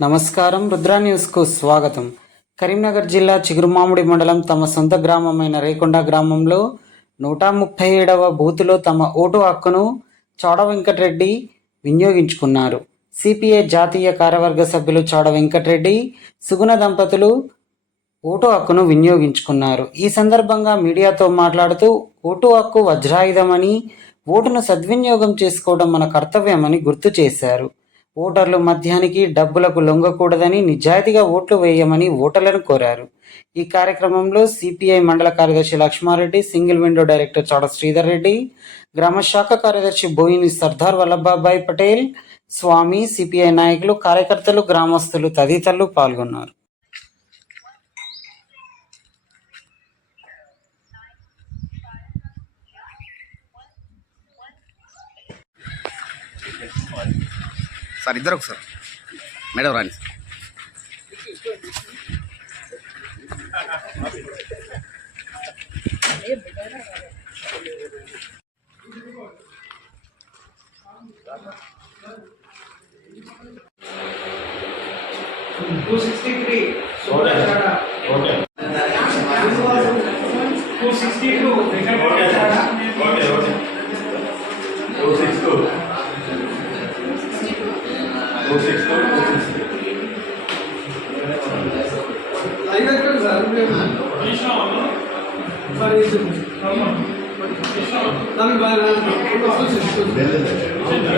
నమస్కారం రుద్రా న్యూస్కు స్వాగతం. కరీంనగర్ జిల్లా చిగురుమామిడి మండలం తమ సొంత గ్రామమైన రేకొండ గ్రామంలో నూట ముప్పై ఏడవ బూతులో తమ ఓటు హక్కును చౌడ వెంకటరెడ్డి వినియోగించుకున్నారు. సిపిఐ జాతీయ కార్యవర్గ సభ్యులు చౌడ వెంకటరెడ్డి సుగుణ దంపతులు ఓటు హక్కును వినియోగించుకున్నారు. ఈ సందర్భంగా మీడియాతో మాట్లాడుతూ ఓటు హక్కు వజ్రాయుధమని ఓటును సద్వినియోగం చేసుకోవడం మన కర్తవ్యమని గుర్తు చేశారు. ఓటర్లు మద్యానికి డబ్బులకు లొంగకూడదని నిజాయితీగా ఓట్లు వేయమని ఓటర్లను కోరారు. ఈ కార్యక్రమంలో సిపిఐ మండల కార్యదర్శి Lakshmareddy single window director Chowda Sridhar Reddy గ్రామ శాఖ కార్యదర్శి బోయిని సర్దార్ వల్లభాబాయ్ పటేల్ స్వామి సిపిఐ నాయకులు కార్యకర్తలు గ్రామస్తులు తదితరులు పాల్గొన్నారు. సార్ ఇద్దరు ఒకసారి మేడం రాని sir. Two sixty-three. Two two sir two two six three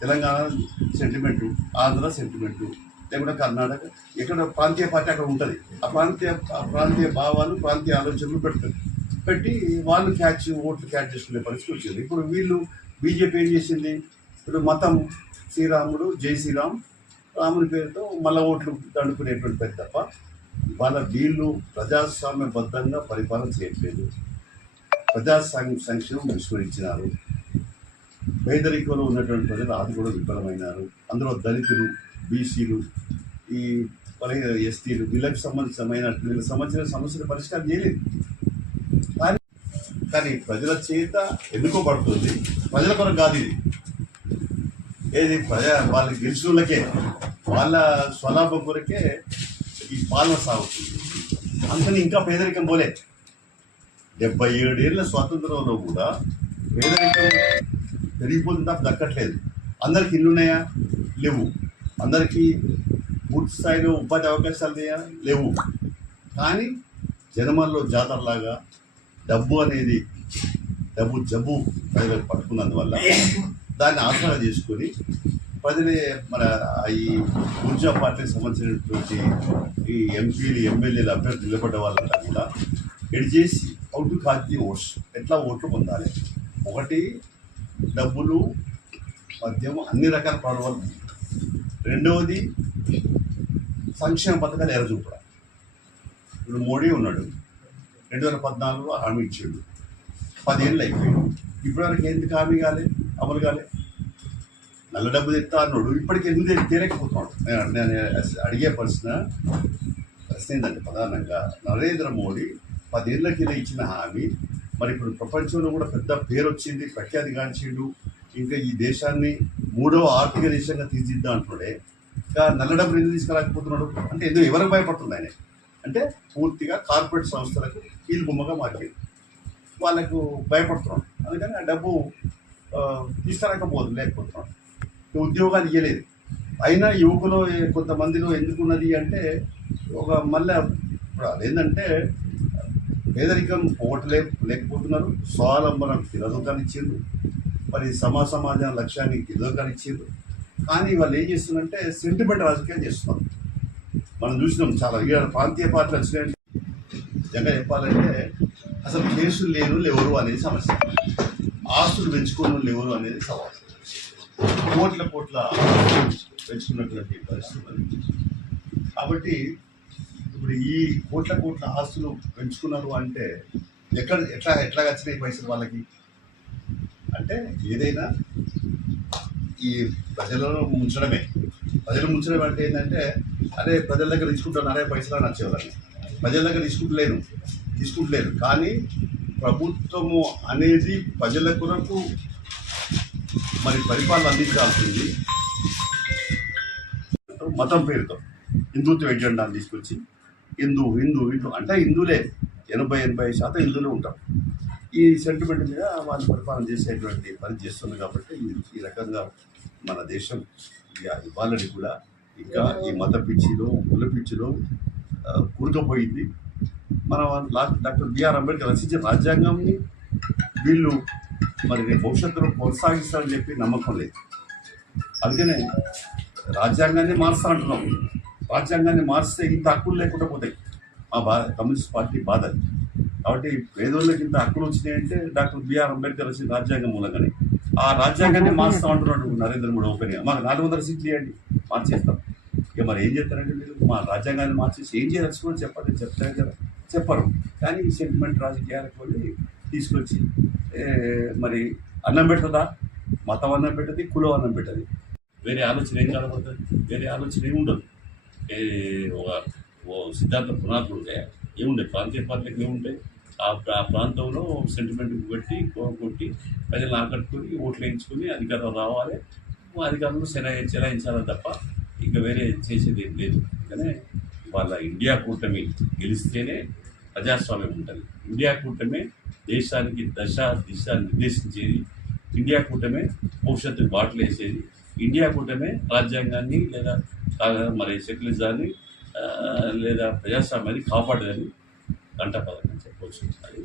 Telangana sentiment Andhra sentiment లేకుండా కర్ణాటక ఎక్కడ ప్రాంతీయ పార్టీ అక్కడ ఉంటుంది. ఆ ప్రాంతీయ ఆ ప్రాంతీయ భావాలు ప్రాంతీయ ఆలోచనలు పెడతారు. పెట్టి వాళ్ళు క్యాచ్ ఓట్లు క్యాచ్ చేసుకునే పరిస్థితి వచ్చింది. ఇప్పుడు వీళ్ళు బీజేపీ ఏం చేసింది? ఇప్పుడు మతం శ్రీరాముడు జై శ్రీరామ్ రాముని పేరుతో మళ్ళా ఓట్లు దండుకునేటువంటి పెద్ద తప్ప వాళ్ళ వీళ్ళు ప్రజాస్వామ్యబద్ధంగా పరిపాలన చేయట్లేదు. ప్రజా సంక్షేమం విస్మరించినారు. పేదరికంలో ఉన్నటువంటి ప్రజలు అది కూడా విఫలమైనారు. అందులో దళితులు బీసీలు ఈ ఎస్టీలు వీళ్ళకి సంబంధించిన వీళ్ళకి సంబంధించిన సమస్యలు పరిష్కారం చేయలేదు. కానీ కానీ ప్రజల చేత ఎన్నుకోబడుతుంది. ప్రజల కొరకు కాదు ఇది. ఏది ప్రజా వాళ్ళకి గెలిచినకే వాళ్ళ స్వలాభం కొరకే పాలన సాగుతుంది. అందుకని ఇంకా పేదరికం పోలే. డెబ్బై ఏడేళ్ళ స్వాతంత్రంలో కూడా పేదరికం పెరిగిపోతుంది తప్ప దక్కట్లేదు. అందరికి ఇల్లున్నాయా? లేవు. అందరికీ పూర్తి స్థాయిలో ఉపాధి అవకాశాలు లేవు. కానీ జనమల్లో జాతరలాగా డబ్బు అనేది డబ్బు జబ్బు ప్రజలకు పట్టుకున్నందువల్ల దాన్ని ఆసరా చేసుకొని ప్రజలే మన ఈ ఊర్జా పార్టీకి సంబంధించినటువంటి ఈ ఎంపీలు ఎమ్మెల్యేలు అభ్యర్థులు నిలబడ్డ వాళ్ళంతా కూడా ఎడ్ చేసి అవుట్ కాచి ఓట్స్ ఎట్లా ఓట్లు పొందాలి? ఒకటి డబ్బులు మద్యం అన్ని రకాల ప్రాణాలు రెండవది సంక్షేమ పథకాలు ఎరచూపడం ఇప్పుడు మోడీ ఉన్నాడు. రెండు వేల పద్నాలుగులో హామీ ఇచ్చాడు. పదేళ్ళు అయిపోయాడు ఇప్పటివరకు ఎందుకు హామీ కాలే? అమలు కాలే? నల్ల డబ్బు తెస్తా అన్నాడు. ఇప్పటికి ఎందుకు తీరకపోతున్నాడు నేను నేను అడిగే ప్రశ్న ప్రశ్న ఏంటంటే ప్రధానంగా నరేంద్ర మోడీ పదేళ్ళ కింద ఇచ్చిన హామీ మరి ఇప్పుడు ప్రపంచంలో కూడా పెద్ద పేరు వచ్చింది ప్రఖ్యాతి గాంచిండు. ఇంకా ఈ దేశాన్ని మూడవ ఆర్థిక దేశంగా తీర్చిద్దాం అంటున్నాడే. ఇంకా నల్ల డబ్బులు ఎందుకు తీసుకురాకపోతున్నాడు? అంటే ఎందుకు ఎవరికి భయపడుతుంది ఆయన? అంటే పూర్తిగా కార్పొరేట్ సంస్థలకు కీలు బొమ్మగా మారిపోయింది వాళ్ళకు భయపడుతున్నాడు అందుకని ఆ డబ్బు తీసుకురాకపోదు లేకపోతున్నాడు ఉద్యోగాలు ఇవ్వలేదు అయినా యువకులు కొంతమందిలో ఎందుకున్నది అంటే ఒక మళ్ళీ ఇప్పుడు అదేంటంటే పేదరికం పోవట్లే లేకపోతున్నారు. స్వావలంబనం తిరదోకానిచ్చిండ్రు మరి సమాజ సమాజం లక్ష్యాన్ని తిరదోకానిచ్చిండ్రు కానీ వాళ్ళు ఏం చేస్తున్నారంటే సెంటిమెంట్ రాజకీయాలు చేస్తున్నారు. మనం చూసినాం చాలా ప్రాంతీయ పార్టీలు వచ్చినాయి నిజంగా చెప్పాలంటే అసలు కేసులు లేను లేవరు అనేది సమస్య. ఆస్తులు పెంచుకోని ఎవరు అనేది సవాల్. కోట్ల కోట్ల పెంచుకున్నటువంటి పరిస్థితులు కాబట్టి ఇప్పుడు ఈ కోట్ల కోట్ల ఆస్తులు పెంచుకున్నారు అంటే ఎక్కడ ఎట్లా ఎట్లా వచ్చినాయి పైసలు వాళ్ళకి? అంటే ఏదైనా ఈ ప్రజలను ముంచడమే. ప్రజలు ముంచడం అంటే ఏంటంటే అరే ప్రజల దగ్గర తీసుకుంటాను అరే పైసలు అని వచ్చేవాళ్ళని. ప్రజల దగ్గర తీసుకుంటలేను తీసుకుంటలేను. కానీ ప్రభుత్వము అనేది ప్రజల కొరకు మరి పరిపాలన అందించాల్సింది మతం పేరుతో. హిందుత్వ ఎజెండాను తీసుకొచ్చి హిందూ హిందూ హిందూ అంటే హిందువులే. ఎనభై ఎనభై శాతం హిందువులే ఉంటాం ఈ సెంటిమెంట్ మీద వాళ్ళు పరిపాలన చేసేటువంటి పని చేస్తుంది కాబట్టి ఈ- రకంగా మన దేశం ఇక ఇవాళని కూడా ఇంకా ఈ మత పిచ్చిలో కుల పిచ్చిలో ఆ, కూరుకుపోయింది. మన లా- డాక్టర్ బిఆర్ అంబేద్కర్ రచించిన రాజ్యాంగంని వీళ్ళు మరి రేపు భవిష్యత్తులో కొనసాగిస్తారని చెప్పి నమ్మకం లేదు. అందుకనే రాజ్యాంగాన్ని మారుస్తా అంటున్నాం రాజ్యాంగాన్ని మారిస్తే ఇంత హక్కులు లేకుండా పోతాయి. మా బాధ కమ్యూనిస్ట్ పార్టీ బాధ కాబట్టి పేదోళ్ళకి ఇంత హక్కులు వచ్చినాయంటే డాక్టర్ బిఆర్ అంబేద్కర్ వచ్చిన రాజ్యాంగం మూలంగానే. ఆ రాజ్యాంగాన్ని మార్స్తా అంటున్నాడు నరేంద్ర మోడీ ఓపెన్ మాకు నాలుగు వందల సీట్లు ఇవ్వండి మార్చేస్తాం. ఇక మరి ఏం చేస్తారంటే మీరు మా రాజ్యాంగాన్ని మార్చేసి ఏం చేయదలుచుకోని చెప్పండి. చెప్తారు కదా. చెప్పరు. కానీ ఈ సెంటిమెంట్ రాజకీయాలకు వెళ్ళి తీసుకొచ్చి మరి అన్నం పెట్టదా మతం అన్నం పెట్టది కులం అన్నం పెట్టది. వేరే ఆలోచన ఏం కనబడుతుంది వేరే ఆలోచన ఏమి ఉండదు. ఒక ఓ సిద్ధాంత పునాదులు ఉంటాయి? ప్రాంతీయ పార్టీలకు ఏముంటాయి? ఆ ప్రాంతంలో సెంటిమెంట్ పెట్టి కొట్టి ప్రజలను ఆకట్టుకొని ఓట్లు వేయించుకొని అధికారం రావాలి. అధికారంలో చెలాయి చెలాయించాలి తప్ప ఇంకా వేరే చేసేది ఏం లేదు. అందుకనే వాళ్ళ ఇండియా కూటమి గెలిస్తేనే ప్రజాస్వామ్యం ఉంటుంది. ఇండియా కూటమే దేశానికి దశ దిశ నిర్దేశించేది ఇండియా కూటమే భవిష్యత్తు బాటలు వేసేది. ఇండియా కూటమే రాజ్యాంగాన్ని లేదా మరి సెక్యులరిజాన్ని లేదా ప్రజాస్వామ్యాన్ని కాపాడదని గంటపదంగా చెప్పవచ్చు అది